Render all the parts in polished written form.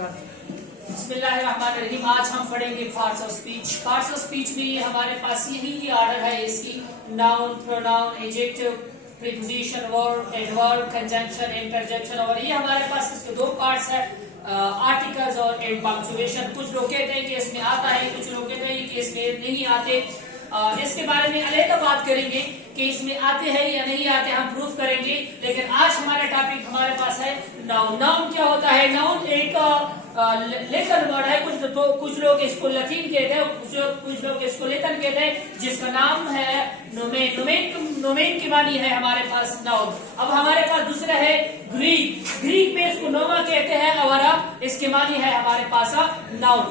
बिस्मिल्लाहिर्रहमानिर्रहीम। आज हम पढ़ेंगे parts of speech. Parts of speech में ये हमारे पास यही ऑर्डर है इसकी, noun, pronoun, adjective, preposition, verb, adverb, conjunction, interjection. और ये हमारे पास इसके दो पार्ट्स है, आर्टिकल्स और एंड पंक्चुएशन। कुछ लोग कहते हैं कि इसमें आता है, कुछ लोग कहते हैं कि इसमें नहीं आते। इसके बारे में अलग बात करेंगे कि इसमें आते हैं या नहीं आते, हम प्रूफ करेंगे। लेकिन आज हमारा टॉपिक हमारे पास है नाउन। नाउन क्या होता है? नाउन एक लेटन वर्ड है। कुछ लोग इसको लतीन कहते हैं, कुछ लोग इसको लेटन कहते हैं, जिसका नाम है नोमेन। नोमेन की मानी है हमारे पास नाउन। अब हमारे पास दूसरा है ग्रीक। ग्रीक में इसको नोमा कहते हैं और इसकी मानी है हमारे पास नाउन।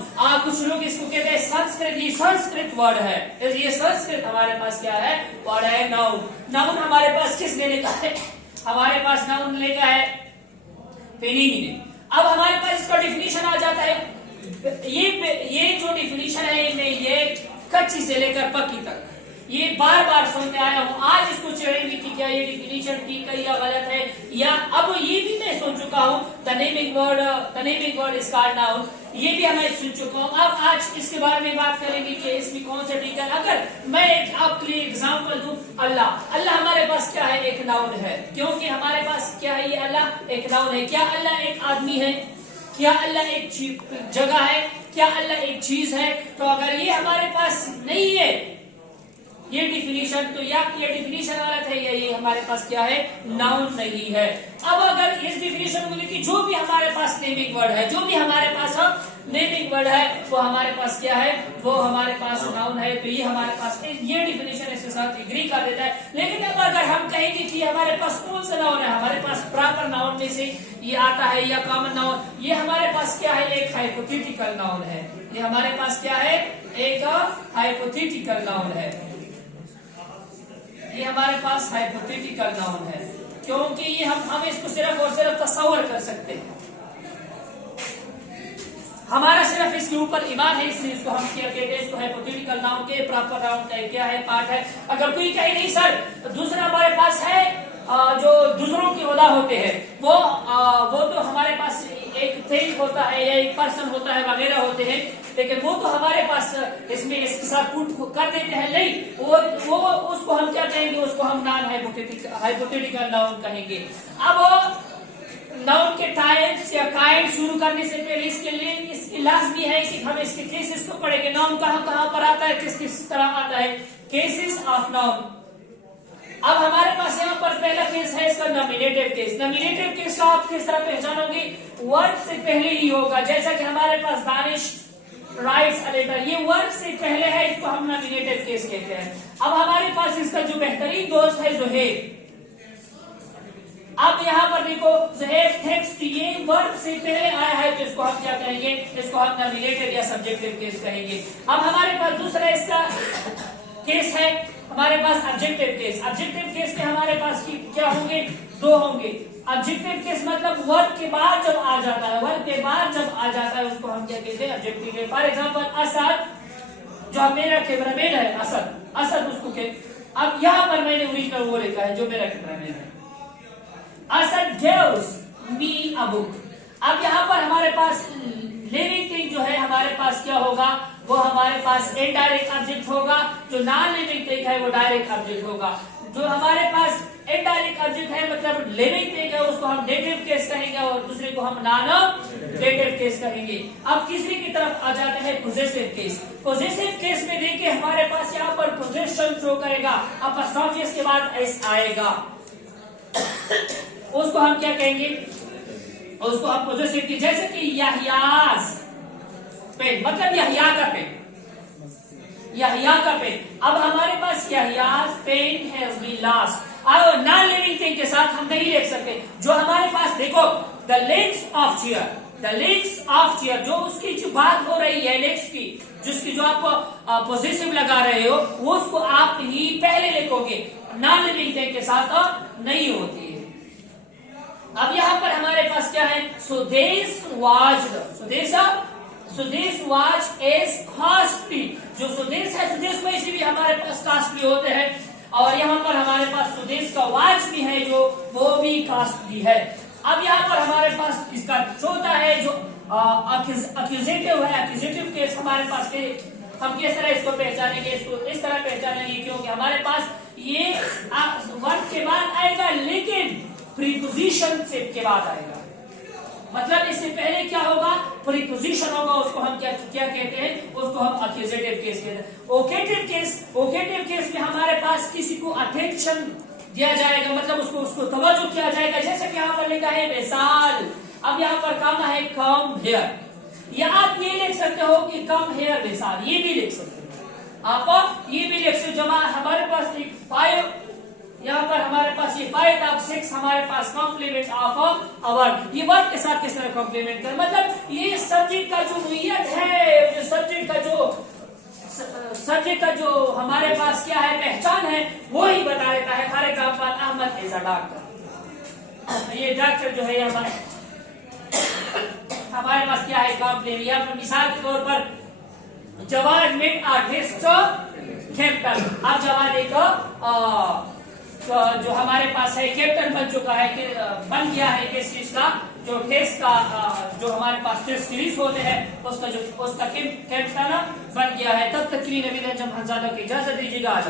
कुछ लोग इसको कहते हैं संस्कृत। ये संस्कृत वर्ड है, ये संस्कृत हमारे पास क्या है? वर्ड है नाउन। नाउन हमारे पास किस लेने का है? हमारे पास नाउन लेने का है पेनिनी ने। अब हमारे पास इसका डिफिनीशन आ जाता है। ये जो डिफिनीशन है इनमें ये कच्ची से लेकर पक्की तक ये बार बार सुनते आया हूं। आज इसको चढ़ेंगे कि क्या ये डिफिनीशन ठीक है या गलत है, या अब ये भी मैं सुन चुका हूं the naming word is called noun, ये भी हमें सुन चुका हूं। अब आज इसके बारे में बात करेंगे कि इसमें कौन से ठीक है। अगर मैं आपके लिए एग्जांपल दूं, अल्लाह हमारे पास क्या है? एक नाउन है, क्योंकि हमारे पास क्या है? ये अल्लाह एक नाउन है। क्या अल्लाह एक आदमी है? क्या अल्लाह एक जगह है? क्या अल्लाह एक चीज है? तो अगर ये हमारे पास नहीं है ये डिफिनीशन, तो या ये डिफिनीशन गलत है या ये हमारे पास क्या है? नाउन नहीं है। अब अगर इस डिफिनीशन को लेकर जो भी हमारे पास नेमिंग वर्ड है, जो भी हमारे पास नेमिंग वर्ड है, वो हमारे पास क्या है? वो हमारे पास नाउन है। तो ये हमारे पास ये डिफिनीशन इसके साथ एग्री कर देता है। लेकिन अब अगर हम कहेंगे कि हमारे पास कौन सा नाउन है, हमारे पास प्रॉपर नाउन में से ये आता है या कॉमन नाउन, ये हमारे पास क्या है? एक हाइपोथेटिकल नाउन है। ये हमारे पास क्या है? एक हाइपोथेटिकल नाउन है। ये हमारे पास हाइपोथेटिकल नाउन है, क्योंकि ये हम इसको सिर्फ और सिर्फ तस्वर कर सकते हैं। हमारा सिर्फ इसके ऊपर ईमान है, इसलिए इसको हम क्या कहते हैं? इसको हाइपोथेटिकल नाउन के प्रॉपर नाउन का क्या है? पार्ट है। अगर कोई कहे नहीं सर दूसरा हमारे पास है जो दूसरों की वजह होते हैं, वो तो हमारे पास एक थिंग होता है या एक पर्सन होता है वगैरह होते हैं, लेकिन वो तो हमारे पास इसमें इसके साथ पुट कर देते हैं। नहीं, वो उसको हम क्या कहेंगे? उसको हम नॉन हाइपोथेटिकल नाउन कहेंगे। अब नाउन के टाइप्स या काइंड शुरू करने से पहले इसकी लाजमी है कि हम इसके केसेस को पढ़ेंगे। नाउन कहां पर आता है, किस तरह आता है? Cases of noun. अब हमारे पास यहाँ पर पहला केस है इसका नॉमिनेटिव केस। नॉमिनेटिव केस को आप किस तरह पहचानोगे? वर्ड से पहले ही होगा। जैसा कि हमारे पास दानिश राइट्स अ लेटर, ये वर्ड से पहले है, इसको हम नॉमिनेटिव केस कहते हैं। अब हमारे पास इसका जो बेहतरीन दोस्त है ज़ुहैर। अब यहाँ पर देखो ज़ुहैर टेक्स्ट, ये वर्ड से पहले आया है, तो इसको हम क्या कहेंगे? इसको हम नॉमिनेटिव या सब्जेक्टिव केस कहेंगे। अब हमारे पास दूसरा इसका केस है हमारे पास ऑब्जेक्टिव केस। ऑब्जेक्टिव केस में हमारे पास क्या होंगे? दो होंगे। ऑब्जेक्टिव केस मतलब वर्ड के बाद जब आ जाता है, वर्ड के बाद जब आ जाता है उसको हम क्या कहते हैं? Objective case. For example Asad, जो मेरा कैमरामैन है असद उसको के। अब यहाँ पर मैंने ओरिजिनल वो लिखा है जो मेरा कैमरामैन है। Asad gives me a book. अब यहाँ पर हमारे पास लिविंग थिंग जो है हमारे पास क्या होगा? वो हमारे पास इनडायरेक्ट ऑब्जेक्ट होगा। जो नॉन लिविंग थिंग है वो डायरेक्ट ऑब्जेक्ट होगा। जो हमारे पास इनडायरेक्ट ऑब्जेक्ट है मतलब लिविंग थिंग है, उसको हम डेटिव केस कहेंगे और दूसरे को हम नॉन डेटिव केस कहेंगे। अब तीसरी की तरफ आ जाते हैं पोजेसिव केस। पोजेसिव केस में देखिए हमारे पास यहाँ पर पोजेशन शो करेगा, अपॉस्ट्रोफी के बाद एस आएगा, उसको हम क्या कहेंगे? उसको हम पोजेसिव की। जैसे कि यहयाज पेन, मतलब यहया का पेन, यहया का पेन। अब हमारे पास यहयाज पेन हैज बीन लॉस्ट। अब नॉन लिविंग थिंग के साथ हम नहीं लिख सकते। जो हमारे पास देखो the legs of chair, the legs of chair, जो उसकी जो बात हो रही है लेग्स की, जिसकी जो आप पोजेसिव लगा रहे हो, वो उसको आप ही पहले लिखोगे, नॉन लिविंग थिंग के साथ नहीं होती है। अब यहाँ पर हमारे पास क्या है? Sudesh watch is costly. जो सुदेश है, सुदेश में इसी भी हमारे पास कॉस्टली होते हैं, और यहाँ पर हमारे पास सुदेश का वॉच भी है जो वो भी कॉस्टली है। अब यहाँ पर हमारे पास इसका चौथा है जो अक्यूजेटिव है, अक्यूजेटिव केस हमारे पास के हम किस तरह इसको पहचानेंगे, इसको इस तरह पहचानेंगे क्योंकि हमारे पास ये वर्ब के बाद आएगा लेकिन प्रीपोजिशन से के बाद आएगा, मतलब इससे पहले क्या होगा, प्रीपोजिशन होगा, उसको हम क्या क्या कहते हैं, उसको हम अक्यूजेटिव केस कहते हैं। ओकेटिव केस में हमारे पास किसी को अटेंशन दिया जाएगा, मतलब उसको तवज्जो किया जाएगा, जैसे कि यहाँ पर लिखा है मिसाल। अब यहाँ पर काम है कम हेयर, या आप ये लिख सकते हो कि कम हेयर मिसाल, ये भी लिख सकते हो आप, ये भी लिख सकते हो। जब हमारे पास एक 5 यहाँ पर हमारे पास ये 5 अब 6 हमारे पास कॉम्प्लीमेंट ऑफ अवर, ये वर्ड के साथ किस तरह कॉम्प्लीमेंट कर, मतलब ये सब्जेक्ट का जो नोयत है, जो सब्जेक्ट का जो हमारे पास क्या है पहचान है, वो ही बता देता है। For example Ahmed is a doctor, ये डॉक्टर जो है हमारे पास क्या है कॉम्प्लीमेंट, या फिर मिसाल के तौर पर जवाद में आर्टिस्ट कैप्टन, अब जवाद एक जो हमारे पास है कैप्टन बन चुका है, बन गया है किस चीज का, जो टेस्ट का जो हमारे पास टेस्ट सीरीज होते हैं उसका कैप्टन बन गया है। तब तक के लिए नवीद अंजम हंजादा की इजाजत दीजिएगा। आज